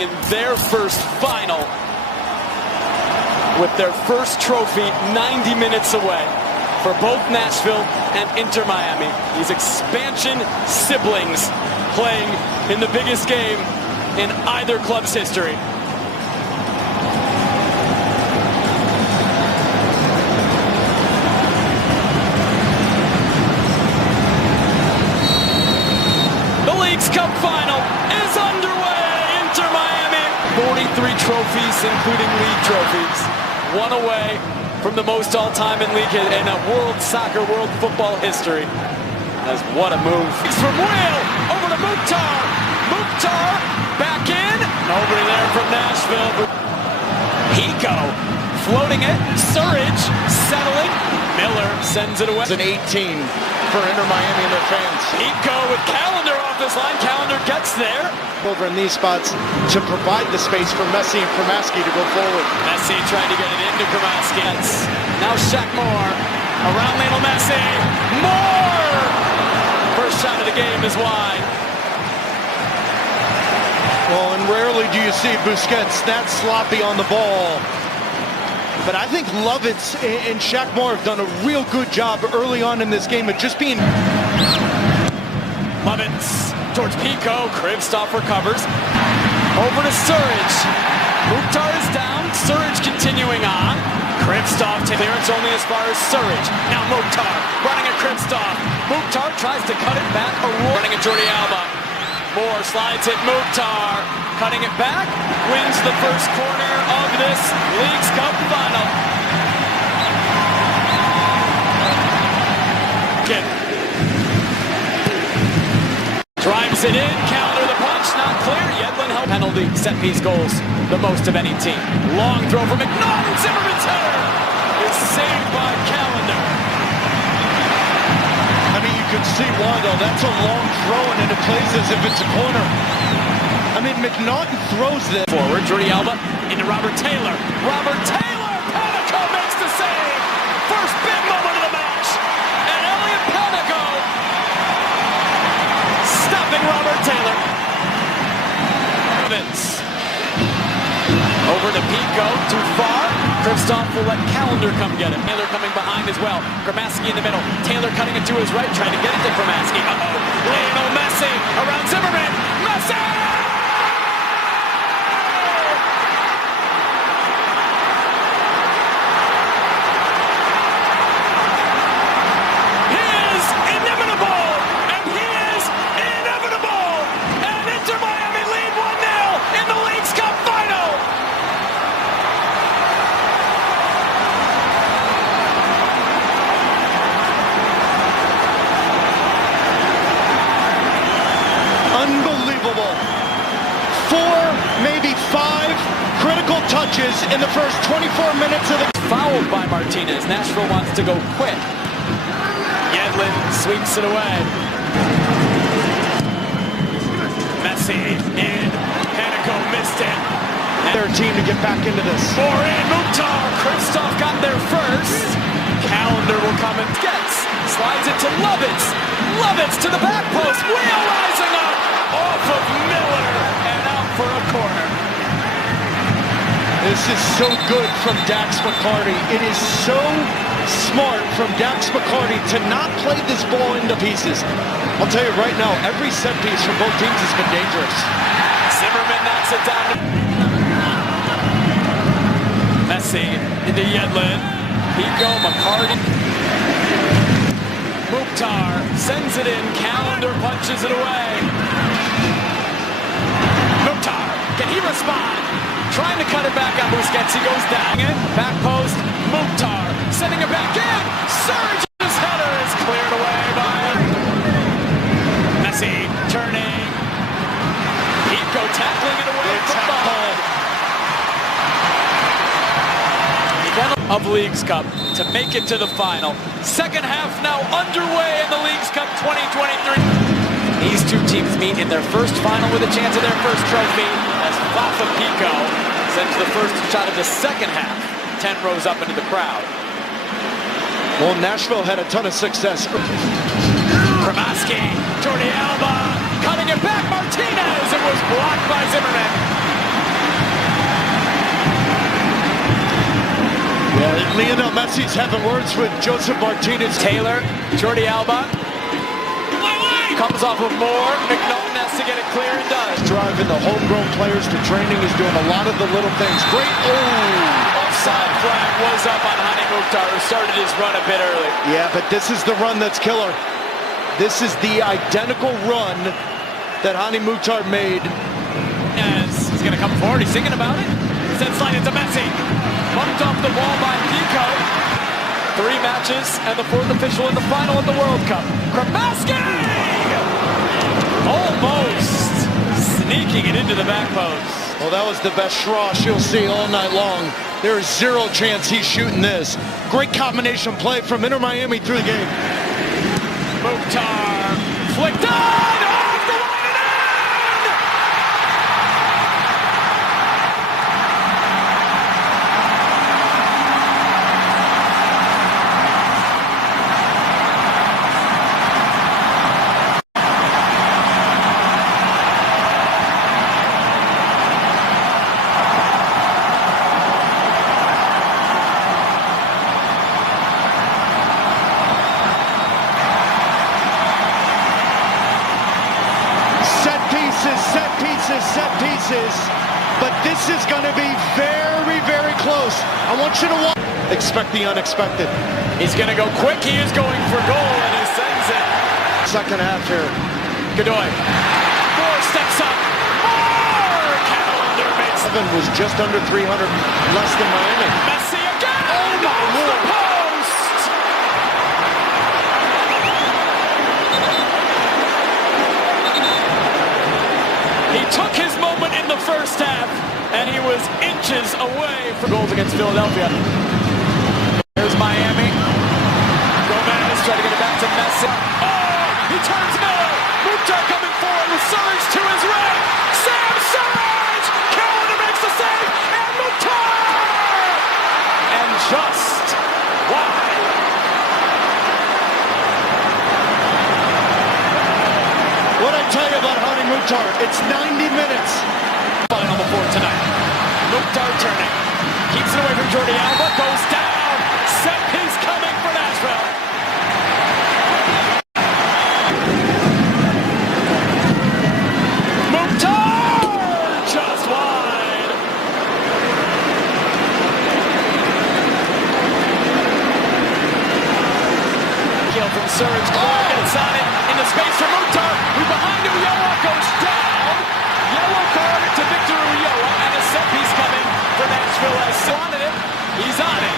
in their first final with their first trophy 90 minutes away for both Nashville and Inter Miami. These expansion siblings playing in the biggest game in either club's history. The League's Cup final is underway. Inter Miami, 43 trophies, including league trophies. One away from the most all-time in league in a world football history. As what a move. It's from Will over to Mukhtar. Mukhtar back in. Nobody there from Nashville. Pico floating it. Surridge settling. Miller sends it away. It's an 18 for Inter Miami and their fans. Pico with Calendar off this line. Calendar gets there. Over in these spots to provide the space for Messi and Kramaski to go forward. Messi trying to get it into Kramaski. Now Shaq Moore around Lionel Messi. Moore! First shot of the game is wide. Well, and rarely do you see Busquets that sloppy on the ball. But I think Lovitz and Shaq Moore have done a real good job early on in this game of just being... Lovitz towards Pico. Krivstov recovers. Over to Surridge. Mukhtar is down. Surridge continuing on. Krivstov clearance only as far as Surridge. Now Mukhtar running at Krivstov. Mukhtar tries to cut it back. Running at Jordi Alba. Moore slides it. Mukhtar cutting it back. Wins the first corner of this League's Cup final. Drives it in, counter the punch, not clear. Yedlin help penalty, set piece goals, the most of any team. Long throw for McNaughton, Zimmerman's header is saved by Calendar. I mean, you can see why though. That's a long throw and it plays as if it's a corner. I mean, McNaughton throws this. Forward, Jordi Alba into Robert Taylor. Robert Taylor, Panico makes the save. First big moment of the match. And Elliot Panico stopping Robert Taylor. Over to Pico, too far. Krivstov will let Calendar come get it. Taylor coming behind as well. Kramaski in the middle. Taylor cutting it to his right, trying to get it to Kramaski. Lionel Messi around Zimmerman. Messi! Unbelievable. 4, maybe 5 critical touches in the first 24 minutes of the... Fouled by Martinez. Nashville wants to go quick. Yedlin sweeps it away. Messi in. Panico missed it. Their team to get back into this. Moore in. Mukhtar. Krivstov got there first. Calendar will come and gets. Slides it to Lovitz. Lovitz to the back post. Wheel rising up off of Miller and out for a corner. This is so good from Dax McCarty. It is so smart from Dax McCarty to not play this ball into pieces. I'll tell you right now, every set piece from both teams has been dangerous. Zimmerman knocks it down. Messi into Yedlin. Pico, McCarty. Mukhtar sends it in. Calendar punches it away. Mukhtar, can he respond? Trying to cut it back on Busquets. He goes down. Back post. Mukhtar sending it back in. Surridge's header is cleared away by Messi turning. Pico tackling it away from behind. Of League's Cup to make it to the final. Second half now underway in the League's Cup 2023. These two teams meet in their first final with a chance of their first trophy as Fafa Pico sends the first shot of the second half. 10 rows up into the crowd. Well, Nashville had a ton of success. Kramaski, Jordi Alba, cutting it back. Martinez, it was blocked by Zimmerman. Lionel Messi's having words with Joseph Martinez. Taylor, Jordi Alba. Comes off of Moore. McNaughton has to get it clear and does. Driving the homegrown players to training. He's doing a lot of the little things. Great. Oh! Offside flag was up on Hani Mukhtar, who started his run a bit early. Yeah, but this is the run that's killer. This is the identical run that Hani Mukhtar made. As he's going to come forward. He's thinking about it. Sends line into Messi. Bumped off the ball by Pico. 3 matches and the 4th official in the final of the World Cup. Krabaski! Almost sneaking it into the back post. Well, that was the best schross you'll see all night long. There is 0 chance he's shooting this. Great combination play from Inter Miami through the game. Mukhtar flicked on! Off the line and in! Set pieces, but this is going to be very, very close. I want you to expect the unexpected. He's going to go quick. He is going for goal, and he sends it. Second half here. Godoy. Moore steps up. Moore! Calendar makes it. Was just under 300 less than Miami. Messi again! Oh, my Lord. Post! He took his moment in the first half, and he was inches away from goals against Philadelphia. There's Miami. Gomez trying to get it back to Messi. Oh, he turns Miller. Mukhtar coming forward with Surge to his right. Sam Surge! Calendar makes the save, and Mukhtar! And just wide. What I tell you about Hani Mukhtar, it's 90 minutes. Final before tonight. Mukhtar turning. Keeps it away from Jordi Alba. Goes down. Set piece coming for Nashville. Mukhtar! Just wide. Kill from Surge. Cole gets on it. Into space for Mukhtar. Who's behind Ulloa. Goes down. Yellow card to Victor Ulloa. And a set piece coming for Nashville. As wanted it. He's on it.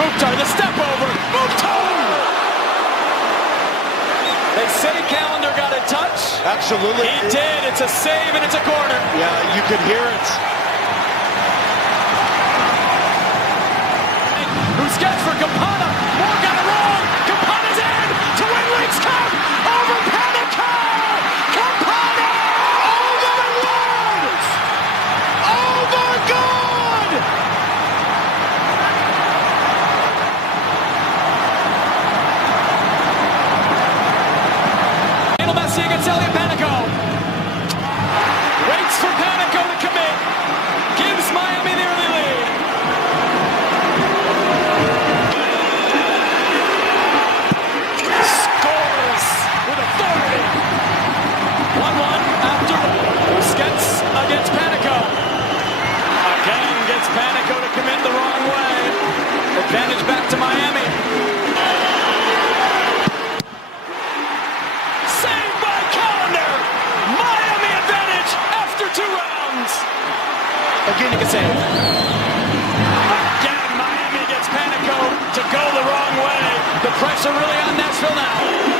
Mukhtar, the step over. Mukhtar! They say Calendar got a touch. Absolutely. He did. It's a save and it's a corner. Yeah, you could hear it. Who's gets for Campana? Moore got it wrong. Campana's in to win League's Cup over Panico. Campana over the Wolves. Over good. Lionel Messi against Elliot Panico. Waits for Panico to commit. Gives Miami the early lead. Scores with authority. 1-1 after Busquets against Panico. Again gets Panico to commit the wrong way. Advantage back to Miami. Saved by Calendar. Miami advantage after 2 rounds. Again, you can save. Again, Miami gets Panico to go the wrong way. The pressure really on Nashville now.